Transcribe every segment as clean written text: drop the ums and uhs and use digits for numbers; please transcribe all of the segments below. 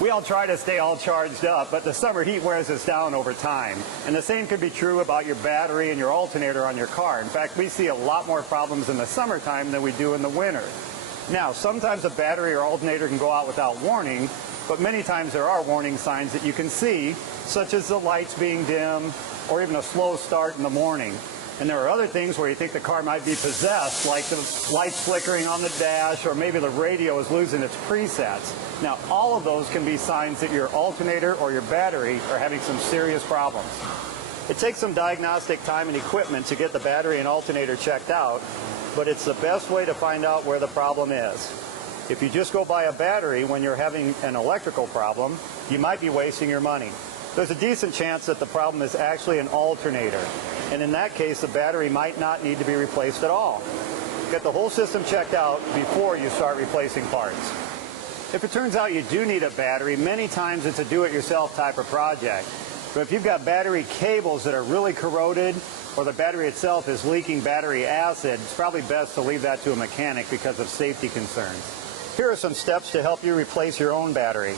We all try to stay all charged up, but the summer heat wears us down over time. And the same could be true about your battery and your alternator on your car. In fact, we see a lot more problems in the summertime than we do in the winter. Now, sometimes a battery or alternator can go out without warning, but many times there are warning signs that you can see, such as the lights being dim or even a slow start in the morning. And there are other things where you think the car might be possessed, like the lights flickering on the dash, or maybe the radio is losing its presets. Now, all of those can be signs that your alternator or your battery are having some serious problems. It takes some diagnostic time and equipment to get the battery and alternator checked out, but it's the best way to find out where the problem is. If you just go buy a battery when you're having an electrical problem, you might be wasting your money. There's a decent chance that the problem is actually an alternator. And in that case, the battery might not need to be replaced at all. Get the whole system checked out before you start replacing parts. If it turns out you do need a battery, many times it's a do-it-yourself type of project. But if you've got battery cables that are really corroded, or the battery itself is leaking battery acid, it's probably best to leave that to a mechanic because of safety concerns. Here are some steps to help you replace your own battery.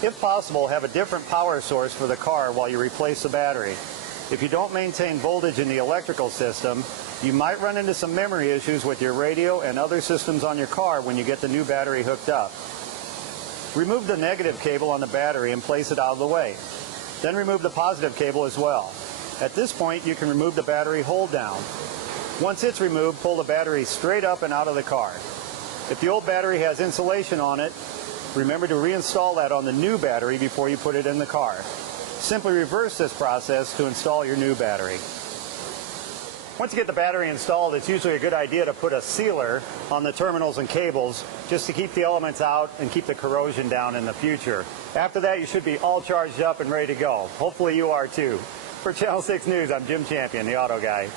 If possible, have a different power source for the car while you replace the battery. If you don't maintain voltage in the electrical system, you might run into some memory issues with your radio and other systems on your car when you get the new battery hooked up. Remove the negative cable on the battery and place it out of the way. Then remove the positive cable as well. At this point, you can remove the battery hold down. Once it's removed, pull the battery straight up and out of the car. If the old battery has insulation on it, remember to reinstall that on the new battery before you put it in the car. Simply reverse this process to install your new battery. Once you get the battery installed, it's usually a good idea to put a sealer on the terminals and cables just to keep the elements out and keep the corrosion down in the future. After that, you should be all charged up and ready to go. Hopefully you are too. For Channel 6 News, I'm Jim Champion, the Auto Guy.